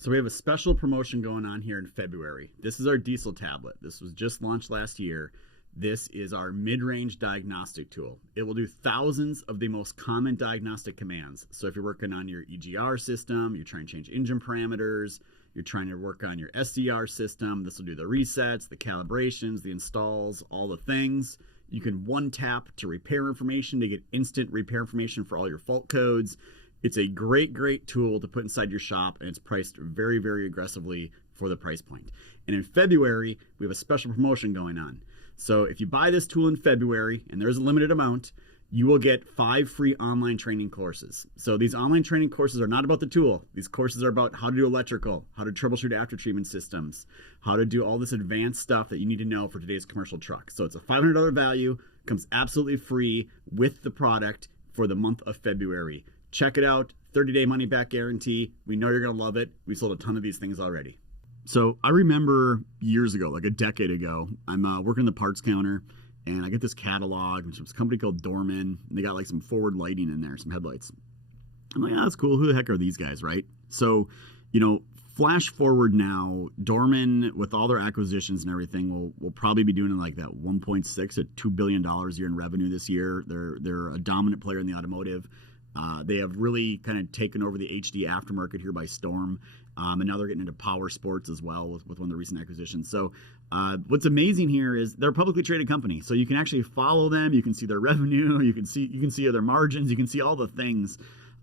So we have a special promotion going on here in February. This is our diesel tablet. This was just launched last year. This is our mid-range diagnostic tool. It will do thousands of the most common diagnostic commands. So if you're working on your EGR system, you're trying to change engine parameters, you're trying to work on your SCR system, this will do the resets, the calibrations, the installs, all the things. You can one tap to repair information to get instant repair information for all your fault codes. It's a great tool to put inside your shop, and it's priced very, very aggressively for the price point. And in February, we have a special promotion going on. So if you buy this tool in February, and there's a limited amount, you will get 5 free online training courses. So these online training courses are not about the tool. These courses are about how to do electrical, how to troubleshoot after treatment systems, how to do all this advanced stuff that you need to know for today's commercial truck. So it's a $500 value, comes absolutely free with the product for the month of February. Check it out, 30-day money-back guarantee. We know you're going to love it. We sold a ton of these things already. So I remember years ago, like a decade ago, I'm working the parts counter, and I get this catalog from this company called Dorman, and they got like some forward lighting in there, some headlights. I'm like, that's cool. Who the heck are these guys, right? So, flash forward now, Dorman, with all their acquisitions and everything, will probably be doing like that $1.6 to $2 billion a year in revenue this year. They're a dominant player in the automotive. They have really kind of taken over the HD aftermarket here by storm. And now they're getting into power sports as well with one of the recent acquisitions. So what's amazing here is they're a publicly traded company. So you can actually follow them. You can see their revenue. You can see their margins. You can see all the things.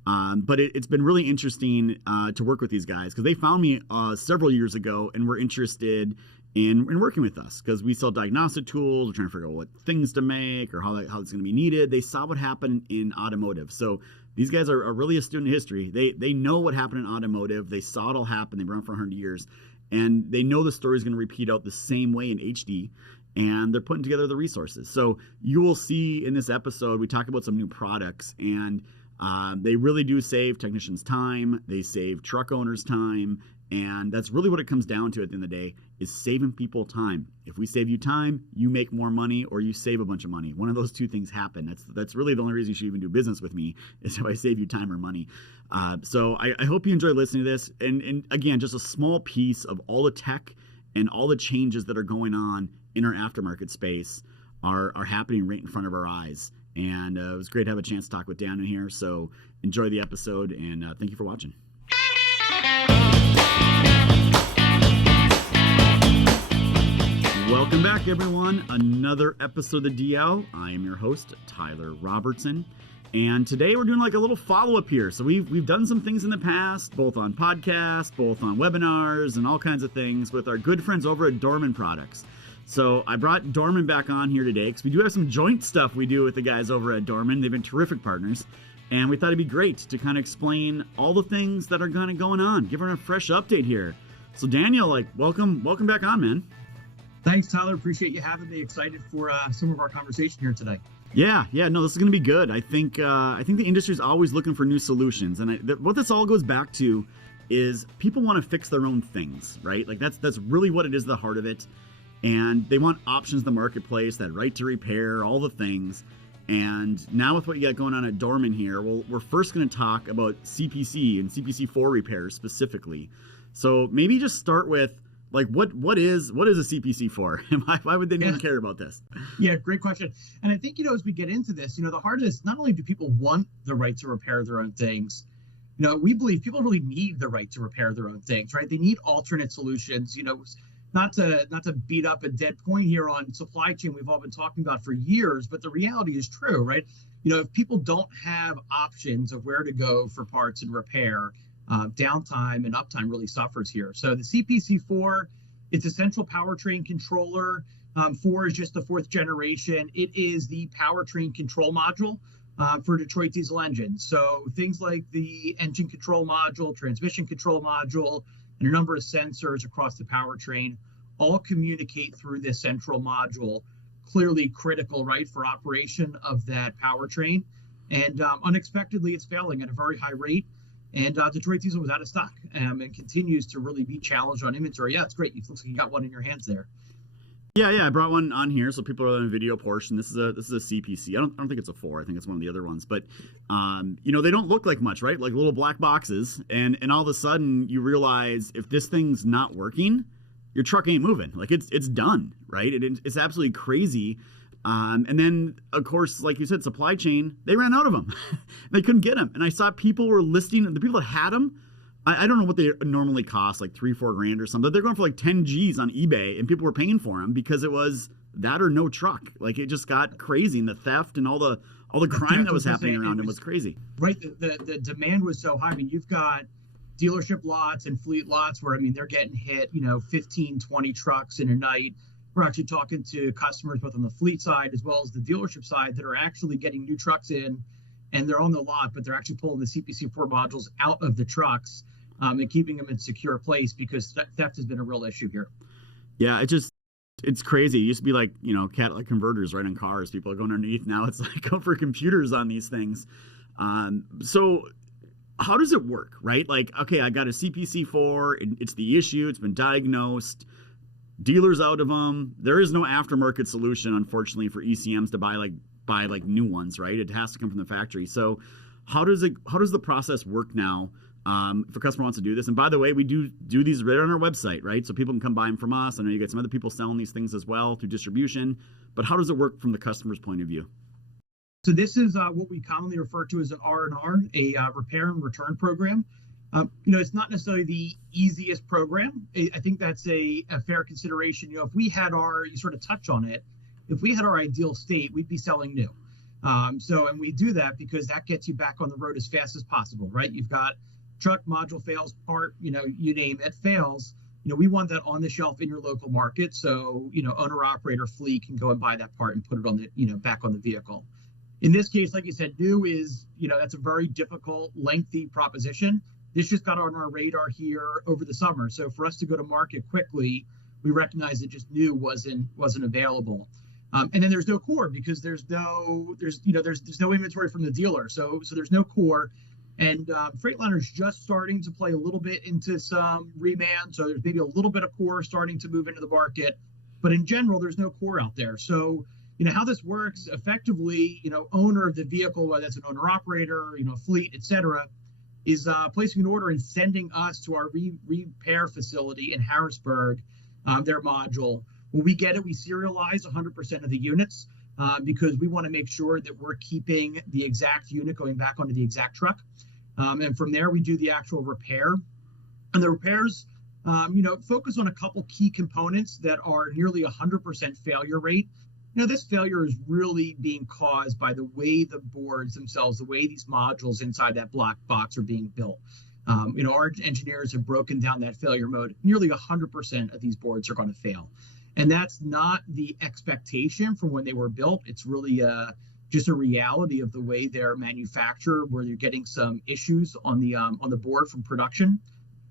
But it's been really interesting to work with these guys because they found me several years ago and were interested in working with us because we sell diagnostic tools. We're trying to figure out what things to make or how it's going to be needed. They saw what happened in automotive. So these guys are really a student of history. They know what happened in automotive. They saw it all happen. They've been around for 100 years. And they know the story is going to repeat out the same way in HD. And they're putting together the resources. So you will see in this episode, we talk about some new products. And they really do save technicians time. They save truck owners time. And that's really what it comes down to at the end of the day is saving people time. If we save you time, you make more money or you save a bunch of money. One of those two things happen. That's really the only reason you should even do business with me is if I save you time or money. So I hope you enjoy listening to this. And again, just a small piece of all the tech and all the changes that are going on in our aftermarket space are happening right in front of our eyes. And it was great to have a chance to talk with Dan in here. So enjoy the episode and thank you for watching. Welcome back, everyone. Another episode of DL. I am your host, Tyler Robertson. And today we're doing like a little follow-up here. So we've done some things in the past, both on podcasts, both on webinars, and all kinds of things with our good friends over at Dorman Products. So I brought Dorman back on here today because we do have some joint stuff we do with the guys over at Dorman. They've been terrific partners. And we thought it'd be great to kind of explain all the things that are kind of going on, give her a fresh update here. So Daniel, welcome back on, man. Thanks, Tyler. Appreciate you having me. Excited for some of our conversation here today. Yeah, no, this is going to be good. I think the industry is always looking for new solutions, and what this all goes back to is people want to fix their own things, right? Like that's really what it is, the heart of it, and they want options in the marketplace, that right to repair, all the things. And now with what you got going on at Dorman here, we're first going to talk about CPC and CPC4 repairs specifically. So maybe just start with what is a CPC4? Why would they even care about this? Yeah, great question. And I think, as we get into this, the heart is not only do people want the right to repair their own things, we believe people really need the right to repair their own things, right? They need alternate solutions, not to beat up a dead point here on supply chain we've all been talking about for years, but the reality is true, right? If people don't have options of where to go for parts and repair, downtime and uptime really suffers here. So the CPC4, it's a central powertrain controller. 4 is just the 4th generation. It is the powertrain control module for Detroit diesel engines. So things like the engine control module, transmission control module, and a number of sensors across the powertrain all communicate through this central module. Clearly critical, right, for operation of that powertrain. And unexpectedly, it's failing at a very high rate. And Detroit Diesel was out of stock and continues to really be challenged on inventory. Yeah, it's great. It looks like you got one in your hands there. Yeah. I brought one on here so people are on the video portion. This is a CPC. I don't think it's a 4. I think it's one of the other ones. But they don't look like much, right? Like little black boxes. And all of a sudden you realize if this thing's not working, your truck ain't moving. Like it's done, right? It's absolutely crazy. And then, of course, like you said, supply chain, they ran out of them. They couldn't get them. And I saw people were listing, the people that had them, I don't know what they normally cost, like $3-4 or something, but they're going for like 10 G's on eBay, and people were paying for them because it was that or no truck. Like it just got crazy, and the theft and all the crime that was happening around it was crazy. Right. The demand was so high. I mean, you've got dealership lots and fleet lots where, I mean, they're getting hit, 15, 20 trucks in a night. We're actually talking to customers both on the fleet side as well as the dealership side that are actually getting new trucks in, and they're on the lot, but they're actually pulling the CPC4 modules out of the trucks and keeping them in secure place because theft has been a real issue here. Yeah, it's crazy. It used to be like, catalytic converters right on cars. People are going underneath. Now it's like go for computers on these things. So how does it work, right? Like, okay, I got a CPC4. It's the issue. It's been diagnosed. Dealers out of them. There is no aftermarket solution, unfortunately, for ECMs to buy new ones, right? It has to come from the factory. So how does the process work now? If a customer wants to do this, and by the way, we do these right on our website, right? So people can come buy them from us. I know you get some other people selling these things as well through distribution, but how does it work from the customer's point of view? So this is what we commonly refer to as an R&R, a repair and return program. It's not necessarily the easiest program. I think that's a fair consideration. If we had you sort of touch on it, if we had our ideal state, we'd be selling new. And we do that because that gets you back on the road as fast as possible, right? You've got truck module fails, part, you name it, fails. We want that on the shelf in your local market. So, owner operator fleet can go and buy that part and put it on the, back on the vehicle. In this case, like you said, new is, that's a very difficult, lengthy proposition. This just got on our radar here over the summer. So for us to go to market quickly, we recognize that just new wasn't available. And then there's no core because there's no inventory from the dealer. So there's no core. And Freightliner's just starting to play a little bit into some reman. So there's maybe a little bit of core starting to move into the market. But in general, there's no core out there. So, how this works effectively, owner of the vehicle, whether that's an owner operator, fleet, et cetera, is placing an order and sending us to our repair facility in Harrisburg, their module. When we get it, we serialize 100% of the units because we want to make sure that we're keeping the exact unit going back onto the exact truck. And from there, we do the actual repair. And the repairs, focus on a couple key components that are nearly 100% failure rate. This failure is really being caused by the way the boards themselves, the way these modules inside that black box are being built. Our engineers have broken down that failure mode. Nearly 100% of these boards are going to fail. And that's not the expectation from when they were built. It's really just a reality of the way they're manufactured, where you're getting some issues on the board from production.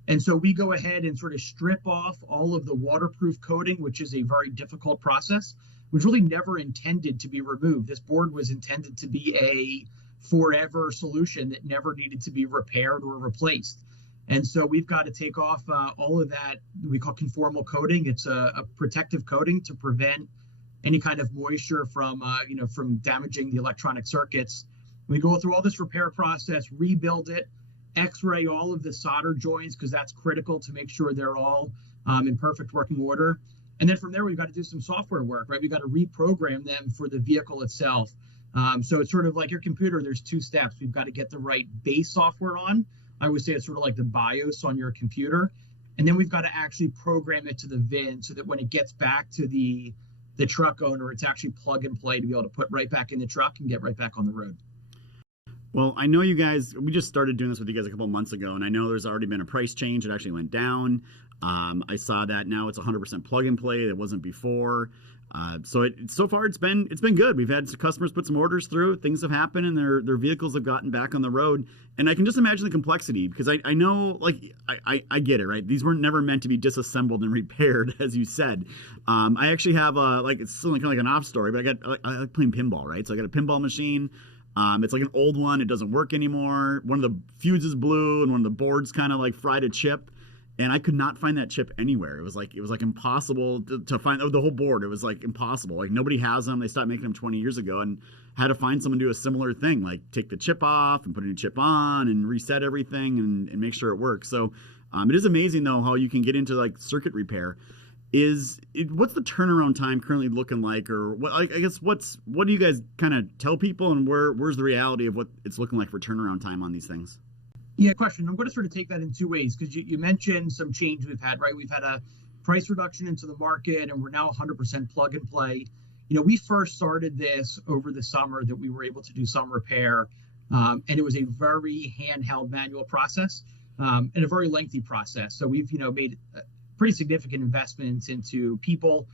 And so we go ahead and sort of strip off all of the waterproof coating, which is a very difficult process, was really never intended to be removed. This board was intended to be a forever solution that never needed to be repaired or replaced. And so we've got to take off all of that we call conformal coating. It's a protective coating to prevent any kind of moisture from damaging the electronic circuits. We go through all this repair process, rebuild it, X-ray all of the solder joints because that's critical to make sure they're all in perfect working order. And then from there, we've got to do some software work, right? We've got to reprogram them for the vehicle itself. So it's sort of like your computer. There's two steps. We've got to get the right base software on. I would say it's sort of like the BIOS on your computer. And then we've got to actually program it to the VIN so that when it gets back to the truck owner, it's actually plug and play to be able to put right back in the truck and get right back on the road. Well, I know you guys, we just started doing this with you guys a couple of months ago, and I know there's already been a price change. It actually went down. I saw that now it's 100% plug and play. It wasn't before. So far it's been good. We've had some customers put some orders through. Things have happened, and their vehicles have gotten back on the road. And I can just imagine the complexity because I know, like, I get it, right? These were never meant to be disassembled and repaired, as you said. I actually have it's kind of like an off story, but I like playing pinball, right? So I got a pinball machine. It's like an old one. It doesn't work anymore. One of the fuses blew, and one of the boards kind of like fried a chip. and I could not find that chip anywhere. It was like impossible to find the whole board. It was like impossible. Like nobody has them. They stopped making them 20 years ago, and had to find someone to do a similar thing, like take the chip off and put a new chip on and reset everything and make sure it works. So it is amazing though how you can get into like circuit repair. What's the turnaround time currently looking like, or what? I guess what do you guys kind of tell people, and where's the reality of what it's looking like for turnaround time on these things? Yeah, question. I'm going to sort of take that in two ways, because you mentioned some change we've had, right? We've had a price reduction into the market, and we're now 100% plug and play. We first started this over the summer that we were able to do some repair, and it was a very handheld manual process, and a very lengthy process. So we've, made pretty significant investments into people,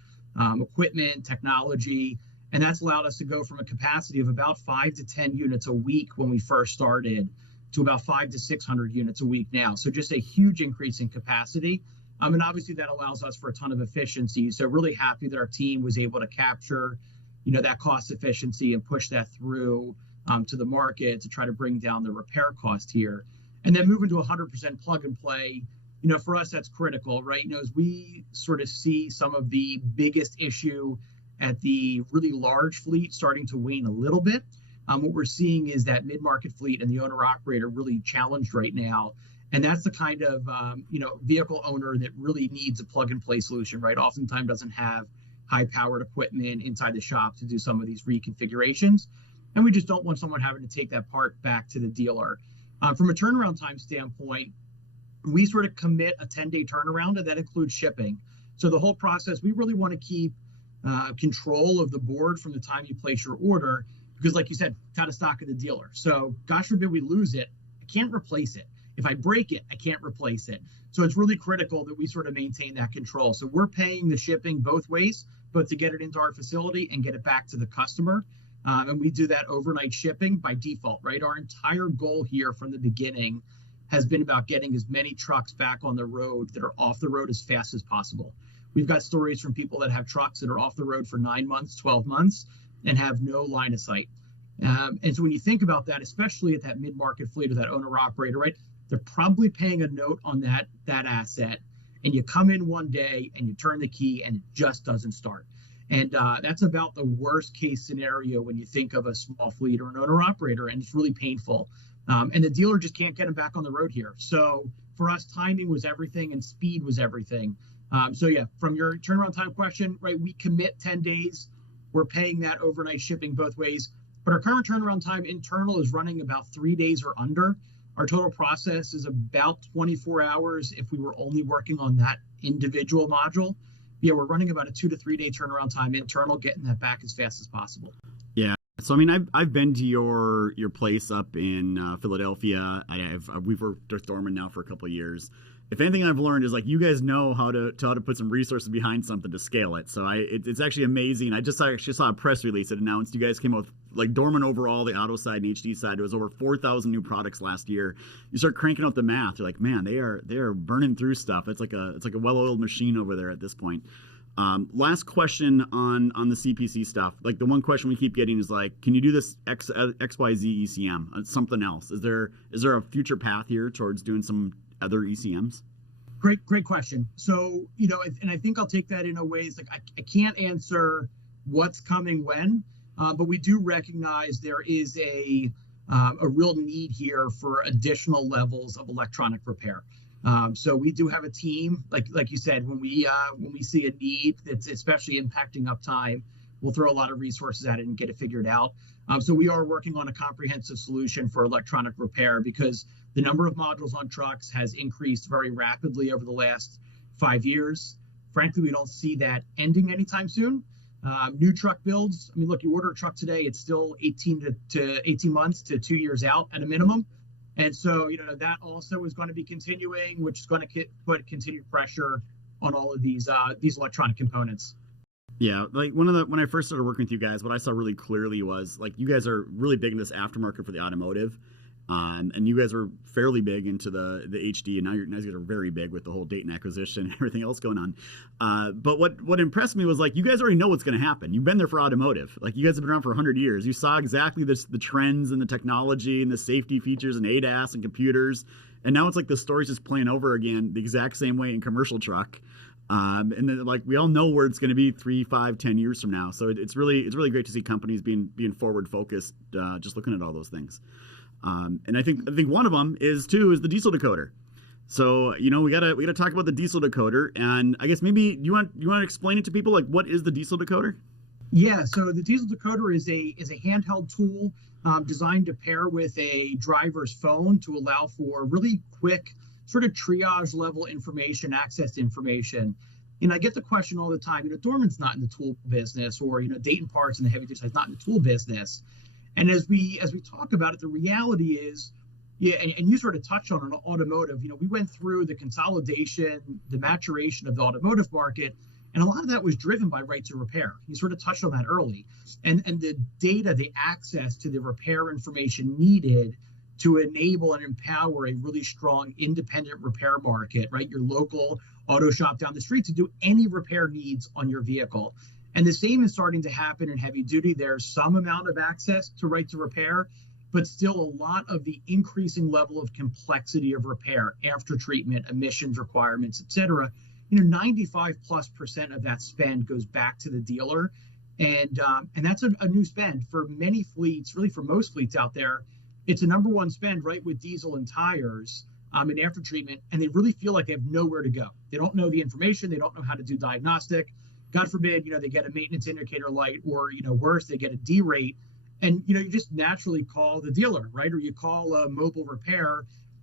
equipment, technology, and that's allowed us to go from a capacity of about 5 to 10 units a week when we first started to about 500 to 600 units a week now. So just a huge increase in capacity. And obviously that allows us for a ton of efficiency. So really happy that our team was able to capture, that cost efficiency and push that through to the market to try to bring down the repair cost here. And then moving to 100% plug and play, for us, that's critical, right? As we sort of see some of the biggest issue at the really large fleet starting to wane a little bit, what we're seeing is that mid-market fleet and the owner-operator really challenged right now. And that's the kind of, vehicle owner that really needs a plug-and-play solution, right? Oftentimes doesn't have high-powered equipment inside the shop to do some of these reconfigurations. And we just don't want someone having to take that part back to the dealer. From a turnaround time standpoint, we sort of commit a 10-day turnaround, and that includes shipping. So the whole process, we really want to keep control of the board from the time you place your order, because like you said, it's out of stock at the dealer. So gosh forbid we lose it, I can't replace it. If I break it, I can't replace it. So it's really critical that we sort of maintain that control. So we're paying the shipping both ways, both to get it into our facility and get it back to the customer. And we do that overnight shipping by default, right? Our entire goal here from the beginning has been about getting as many trucks back on the road that are off the road as fast as possible. We've got stories from people that have trucks that are off the road for 9 months, 12 months, and have no line of sight. And so when you think about that, especially at that mid-market fleet or that owner-operator, right, they're probably paying a note on that asset, and you come in one day and you turn the key and it just doesn't start. And that's about the worst case scenario when you think of a small fleet or an owner-operator, and it's really painful. And the dealer just can't get them back on the road here. So for us, timing was everything and speed was everything. So yeah, from your turnaround time question, right, we commit 10 days. We're paying that overnight shipping both ways. But our current turnaround time internal is running about 3 days or under. Our total process is about 24 hours if we were only working on that individual module. Yeah, we're running about a 2 to 3 day turnaround time internal, getting that back as fast as possible. Yeah. So I mean, I've been to your place up in Philadelphia. We've worked with Dorman now for a couple of years. If anything I've learned is like you guys know how to put some resources behind something to scale it. So it's actually amazing. I actually saw a press release that announced you guys came out with like Dorman overall, the auto side and HD side. It was over 4,000 new products last year. You start cranking out the math. You're like, man, they are burning through stuff. It's like a well-oiled machine over there at this point. Last question on the CPC stuff. Like the one question we keep getting is like, can you do this XYZ ECM? Something else? Is there a future path here towards doing some other ECMs? Great question. So, and I think I'll take that in a way. It's like I can't answer what's coming when, but we do recognize there is a real need here for additional levels of electronic repair. So we do have a team, like you said, when we see a need that's especially impacting uptime, we'll throw a lot of resources at it and get it figured out. So we are working on a comprehensive solution for electronic repair because the number of modules on trucks has increased very rapidly over the last 5 years. Frankly, we don't see that ending anytime soon. New truck builds, I mean, look, you order a truck today, it's still 18 months to 2 years out at a minimum. And so, that also is going to be continuing, which is going to put continued pressure on all of these electronic components. Yeah, like when I first started working with you guys, what I saw really clearly was like you guys are really big in this aftermarket for the automotive. And you guys were fairly big into the HD, and now you guys are very big with the whole Dayton acquisition and everything else going on. But what impressed me was like you guys already know what's going to happen. You've been there for automotive. Like you guys have been around for 100 years. You saw exactly the trends and the technology and the safety features and ADAS and computers. And now it's like the story's just playing over again the exact same way in commercial truck. And then, like, we all know where it's going to be 3, 5, 10 years from now. So it's really great to see companies being forward focused, just looking at all those things. And I think one of them is the diesel decoder. So, we gotta talk about the diesel decoder, and I guess maybe you want to explain it to people, like, what is the diesel decoder? Yeah, so the diesel decoder is a handheld tool designed to pair with a driver's phone to allow for really quick sort of triage level information, access to information. And I get the question all the time, Dorman's not in the tool business, or, Dayton Parts and the heavy duty side is not in the tool business. And as we talk about it, the reality is, yeah, and you sort of touched on automotive. We went through the consolidation, the maturation of the automotive market, and a lot of that was driven by right to repair. You sort of touched on that early. And the data, the access to the repair information needed to enable and empower a really strong independent repair market, right? Your local auto shop down the street to do any repair needs on your vehicle. And the same is starting to happen in heavy duty. There's some amount of access to right to repair, but still a lot of the increasing level of complexity of repair, after treatment, emissions requirements, et cetera. 95+% of that spend goes back to the dealer. And that's a new spend for many fleets, really for most fleets out there. It's a number one spend, right, with diesel and tires and after treatment. And they really feel like they have nowhere to go. They don't know the information. They don't know how to do diagnostic. God forbid, they get a maintenance indicator light, or, worse, they get a D rate. And, you just naturally call the dealer, right? Or you call a mobile repair,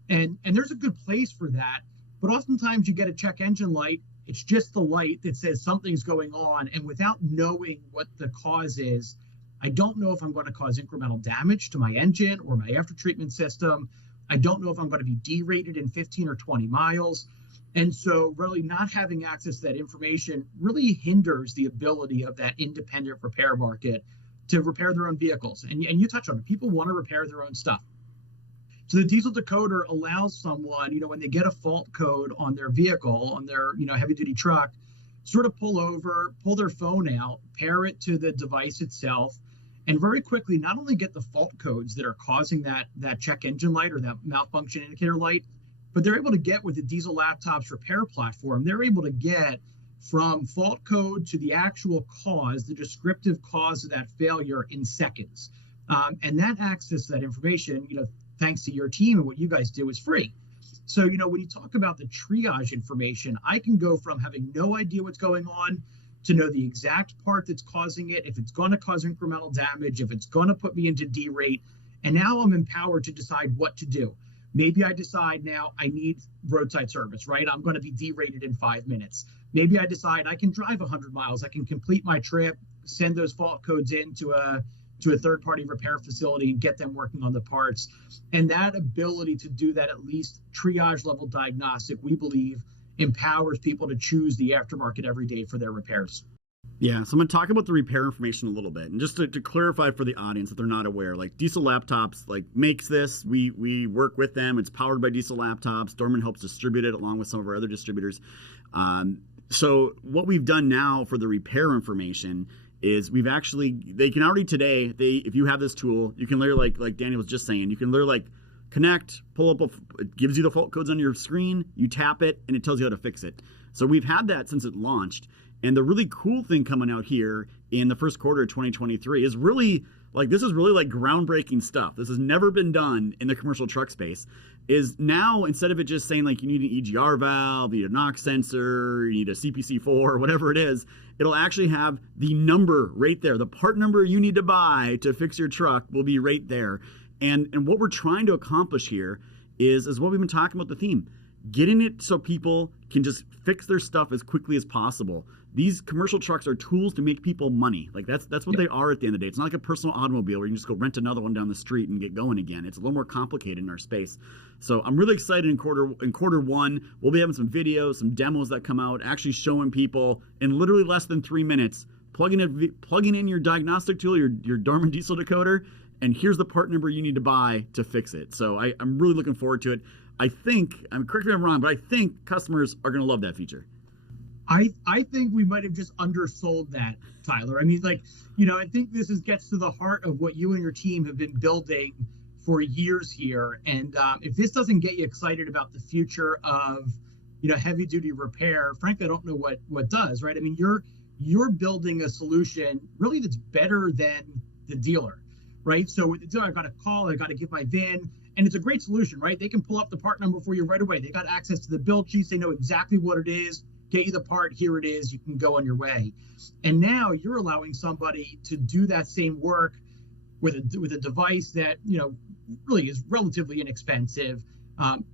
and there's a good place for that. But oftentimes you get a check engine light. It's just the light that says something's going on. And without knowing what the cause is, I don't know if I'm going to cause incremental damage to my engine or my after treatment system. I don't know if I'm going to be derated in 15 or 20 miles. And so really not having access to that information really hinders the ability of that independent repair market to repair their own vehicles. And you touch on it. People want to repair their own stuff. So the diesel decoder allows someone, when they get a fault code on their vehicle, on their, heavy duty truck, sort of pull over, pull their phone out, pair it to the device itself, and very quickly not only get the fault codes that are causing that check engine light or that malfunction indicator light, but they're able to get with the Diesel Laptop's repair platform, they're able to get from fault code to the actual cause, the descriptive cause of that failure in seconds. And that access to that information, thanks to your team and what you guys do, is free. So, when you talk about the triage information, I can go from having no idea what's going on to know the exact part that's causing it, if it's going to cause incremental damage, if it's going to put me into D rate. And now I'm empowered to decide what to do. Maybe I decide now I need roadside service, right? I'm going to be derated in 5 minutes. Maybe I decide I can drive 100 miles. I can complete my trip, send those fault codes in to a third-party repair facility and get them working on the parts. And that ability to do that, at least triage-level diagnostic, we believe empowers people to choose the aftermarket every day for their repairs. Yeah, so I'm going to talk about the repair information a little bit. And just to clarify for the audience that they're not aware, like Diesel Laptops makes this. We work with them. It's powered by Diesel Laptops. Dorman helps distribute it along with some of our other distributors. So what we've done now for the repair information is they can already today, if you have this tool, you can literally, like Daniel was just saying, you can literally connect, pull up, it gives you the fault codes on your screen, you tap it, and it tells you how to fix it. So we've had that since it launched. And the really cool thing coming out here in the first quarter of 2023 is really this is really groundbreaking stuff. This has never been done in the commercial truck space. Is now, instead of it just saying you need an EGR valve, you need a knock sensor, you need a CPC4, whatever it is, it'll actually have the number right there. The part number you need to buy to fix your truck will be right there. And what we're trying to accomplish here is what we've been talking about, the theme. Getting it so people can just fix their stuff as quickly as possible. These commercial trucks are tools to make people money. That's what they are at the end of the day. It's not like a personal automobile where you can just go rent another one down the street and get going again. It's a little more complicated in our space. So I'm really excited in quarter one. We'll be having some videos, some demos that come out, actually showing people in literally less than 3 minutes, plugging in your diagnostic tool, your Dorman diesel decoder, and here's the part number you need to buy to fix it. So I'm really looking forward to it. I think, correct me if I'm wrong, but I think customers are going to love that feature. I think we might have just undersold that, Tyler. I mean, I think this gets to the heart of what you and your team have been building for years here. And if this doesn't get you excited about the future of, heavy duty repair, frankly, I don't know what does, right? I mean, you're building a solution really that's better than the dealer, right? So with the dealer, I've got to call, I've got to give my VIN, and it's a great solution, right? They can pull up the part number for you right away. They got access to the build sheets. They know exactly what it is, get you the part, here it is, you can go on your way. And now you're allowing somebody to do that same work with a device that, really is relatively inexpensive,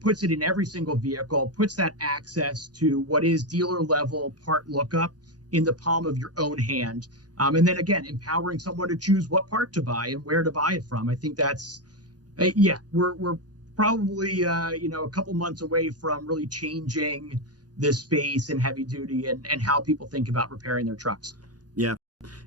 puts it in every single vehicle, puts that access to what is dealer level part lookup in the palm of your own hand. And then again, empowering someone to choose what part to buy and where to buy it from. I think that's, we're probably, a couple months away from really changing this space in heavy duty and how people think about repairing their trucks. Yeah.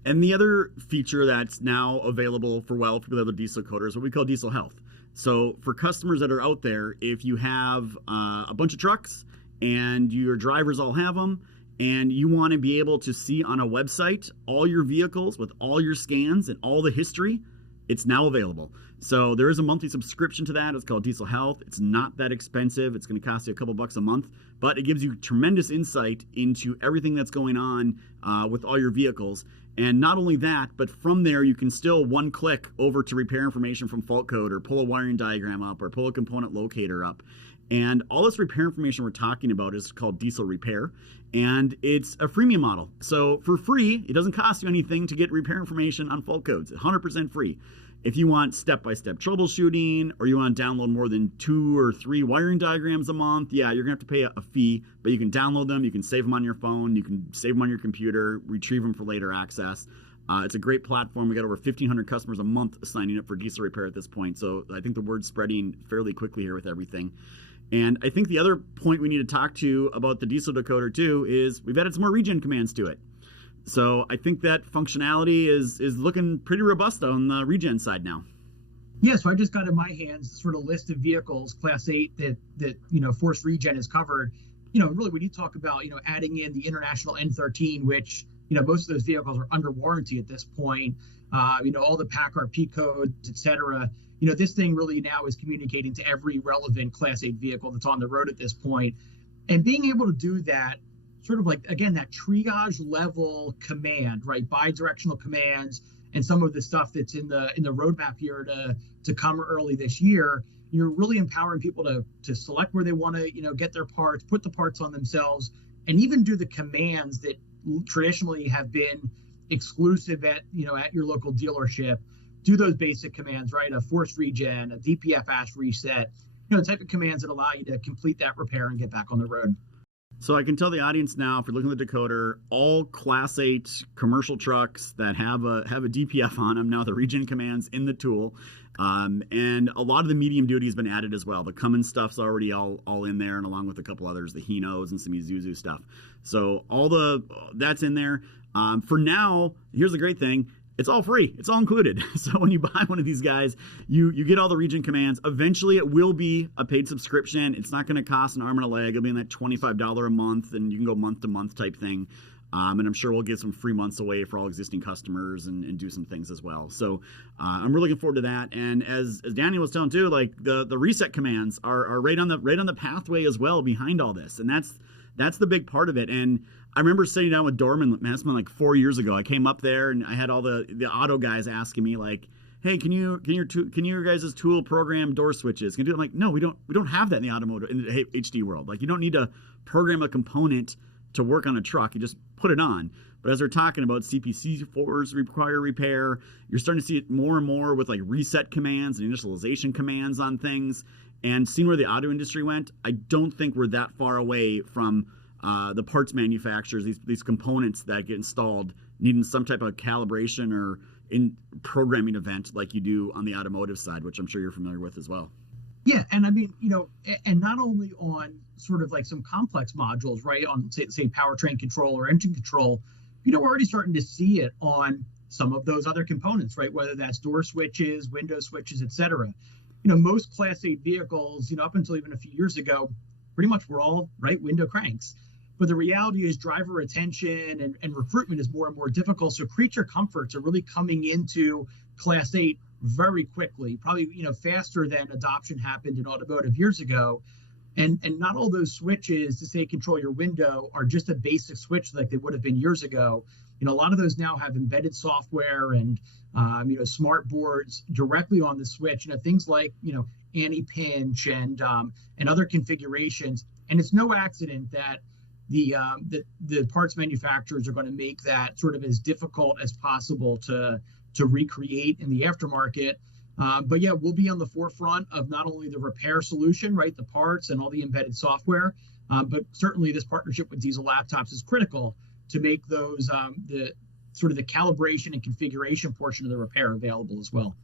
And the other feature that's now available for people that have a diesel coder is what we call diesel health. So for customers that are out there, if you have a bunch of trucks and your drivers all have them, and you want to be able to see on a website all your vehicles with all your scans and all the history, it's now available. So there is a monthly subscription to that. It's called Diesel Health. It's not that expensive. It's going to cost you a couple bucks a month, but it gives you tremendous insight into everything that's going on with all your vehicles. And not only that, but from there, you can still one click over to repair information from fault code, or pull a wiring diagram up, or pull a component locator up. And all this repair information we're talking about is called Diesel Repair, and it's a freemium model. So for free, it doesn't cost you anything to get repair information on fault codes. 100% free. If you want step-by-step troubleshooting, or you want to download more than 2 or 3 wiring diagrams a month, you're going to have to pay a fee, but you can download them, you can save them on your phone, you can save them on your computer, retrieve them for later access. It's a great platform. We got over 1,500 customers a month signing up for Diesel Repair at this point, so I think the word's spreading fairly quickly here with everything. And I think the other point we need to talk to about the diesel decoder too is we've added some more regen commands to it. So I think that functionality is looking pretty robust on the regen side now. Yeah, so I just got in my hands sort of list of vehicles, Class 8, that forced regen is covered. Really when you talk about, adding in the international N13, which, most of those vehicles are under warranty at this point, all the PACCAR P codes, et cetera. This thing really now is communicating to every relevant Class 8 vehicle that's on the road at this point. And being able to do that, sort of like, again, that triage level command, right? Bi-directional commands and some of the stuff that's in the roadmap here to come early this year, you're really empowering people to select where they want to, get their parts, put the parts on themselves, and even do the commands that traditionally have been exclusive at your local dealership. Do those basic commands, right? A forced regen, a DPF-ash reset, the type of commands that allow you to complete that repair and get back on the road. So I can tell the audience now, if you're looking at the decoder, all Class 8 commercial trucks that have a DPF on them now, the regen commands in the tool, and a lot of the medium duty has been added as well. The Cummins stuff's already all in there, and along with a couple others, the Hinos and some Isuzu stuff. So that's in there. For now, here's the great thing. It's all free. It's all included. So when you buy one of these guys, you get all the regen commands. Eventually, it will be a paid subscription. It's not going to cost an arm and a leg. It'll be in that $25 a month, and you can go month to month type thing. And I'm sure we'll get some free months away for all existing customers and do some things as well. So I'm really looking forward to that. And as Daniel was telling too, like the reset commands are right on the pathway as well behind all this, and that's the big part of it. And I remember sitting down with Dorman like 4 years ago. I came up there and I had all the auto guys asking me like, "Hey, can your guys' tool program door switches? Can you do it?" I'm like, "No, we don't have that in the automotive in the HD world. Like, you don't need to program a component to work on a truck. You just put it on." But as we're talking about CPC4s require repair, you're starting to see it more and more with like reset commands and initialization commands on things. And seeing where the auto industry went, I don't think we're that far away from the parts manufacturers, these components that get installed needing some type of calibration or in programming event like you do on the automotive side, which I'm sure you're familiar with as well. Yeah, and I mean, and not only on sort of like some complex modules, right, on say powertrain control or engine control, we're already starting to see it on some of those other components, right, whether that's door switches, window switches, et cetera. Most Class 8 vehicles, up until even a few years ago, pretty much were all, right, window cranks. But the reality is driver retention and recruitment is more and more difficult. So creature comforts are really coming into Class 8 very quickly, probably, faster than adoption happened in automotive years ago. And not all those switches to say control your window are just a basic switch like they would have been years ago. A lot of those now have embedded software and smart boards directly on the switch. Things like anti-pinch and other configurations. And it's no accident that the parts manufacturers are going to make that sort of as difficult as possible to recreate in the aftermarket. But yeah, we'll be on the forefront of not only the repair solution, right, the parts and all the embedded software, but certainly this partnership with Diesel Laptops is critical to make those the sort of the calibration and configuration portion of the repair available as well.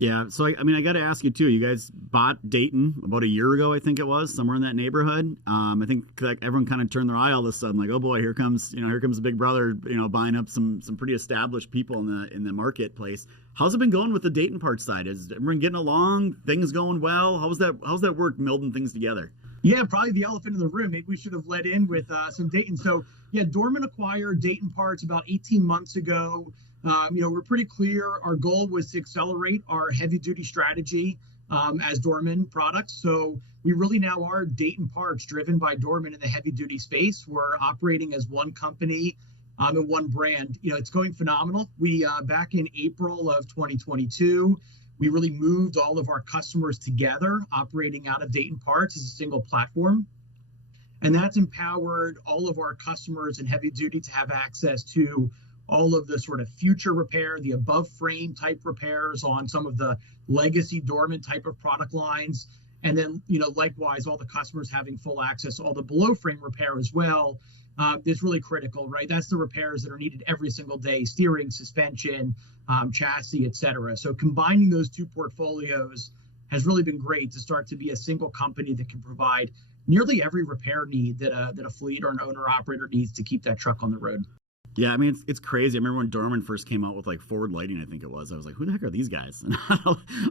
Yeah, so I got to ask you too. You guys bought Dayton about a year ago, I think it was, somewhere in that neighborhood. I think like everyone kind of turned their eye all of a sudden, like, oh boy, here comes the big brother, buying up some pretty established people in the marketplace. How's it been going with the Dayton parts side? Is everyone getting along? Things going well? How's that work melding things together? Yeah, probably the elephant in the room. Maybe we should have led in with some Dayton. So yeah, Dorman acquired Dayton Parts about 18 months ago. We're pretty clear. Our goal was to accelerate our heavy duty strategy as Dorman products. So we really now are Dayton Parts, driven by Dorman in the heavy duty space. We're operating as one company and one brand. It's going phenomenal. We back in April of 2022, we really moved all of our customers together, operating out of Dayton Parts as a single platform. And that's empowered all of our customers in heavy duty to have access to all of the sort of future repair, the above frame type repairs on some of the legacy Dorman type of product lines. And then, likewise, all the customers having full access to all the below frame repair as well is really critical, right? That's the repairs that are needed every single day: steering, suspension, chassis, et cetera. So combining those two portfolios has really been great to start to be a single company that can provide nearly every repair need that a fleet or an owner operator needs to keep that truck on the road. Yeah, it's crazy. I remember when Dorman first came out with like forward lighting, I think it was. I was like, who the heck are these guys? And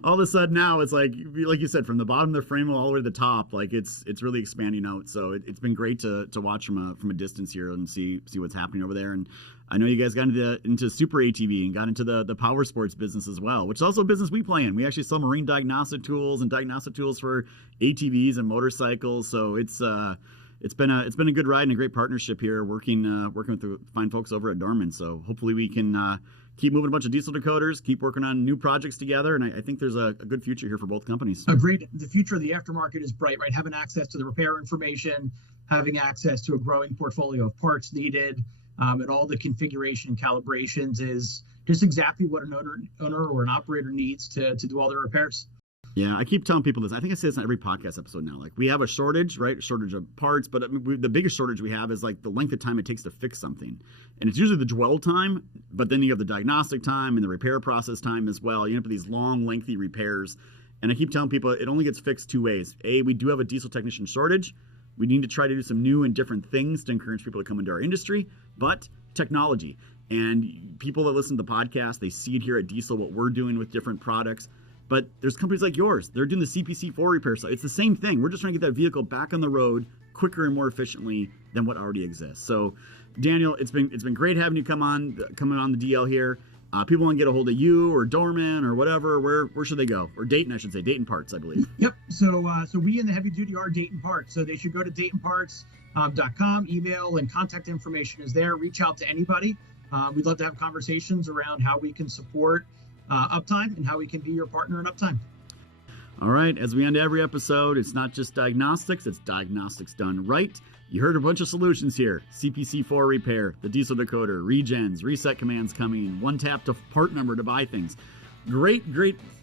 all of a sudden now it's like you said, from the bottom of the frame all the way to the top, like it's really expanding out. So it's been great to watch from a distance here and see what's happening over there. And I know you guys got into Super ATV and got into the power sports business as well, which is also a business we play in. We actually sell marine diagnostic tools and diagnostic tools for ATVs and motorcycles. So it's been a good ride and a great partnership here, working with the fine folks over at Dorman. So hopefully we can keep moving a bunch of diesel decoders, keep working on new projects together, and I think there's a good future here for both companies. Agreed. The future of the aftermarket is bright, right? Having access to the repair information, having access to a growing portfolio of parts needed, and all the configuration and calibrations is just exactly what an owner or an operator needs to do all their repairs. Yeah, I keep telling people this. I think I say this on every podcast episode now. Like, we have a shortage, right? Shortage of parts, but the biggest shortage we have is like the length of time it takes to fix something. And it's usually the dwell time, but then you have the diagnostic time and the repair process time as well. You end up with these long, lengthy repairs. And I keep telling people it only gets fixed two ways. A, we do have a diesel technician shortage. We need to try to do some new and different things to encourage people to come into our industry, but technology. And people that listen to the podcast, they see it here at Diesel, what we're doing with different products. But there's companies like yours. They're doing the CPC4 repair. So it's the same thing. We're just trying to get that vehicle back on the road quicker and more efficiently than what already exists. So, Daniel, it's been great having you coming on the DL here. People want to get a hold of you or Dorman or whatever. Where should they go? Or Dayton, I should say. Dayton Parts, I believe. Yep. So we in the heavy duty are Dayton Parts. So they should go to DaytonParts.com. Email and contact information is there. Reach out to anybody. We'd love to have conversations around how we can support uptime and how we can be your partner in uptime. All right, as we end every episode, it's not just diagnostics, it's diagnostics done right. You heard a bunch of solutions here: CPC4 repair, the diesel decoder, regens, reset commands coming, one tap to part number to buy things. Great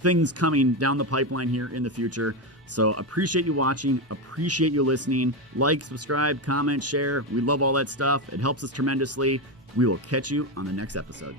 things coming down the pipeline here in the future. So appreciate you watching, appreciate you listening. Like, subscribe, comment, share. We love all that stuff. It helps us tremendously. We will catch you on the next episode.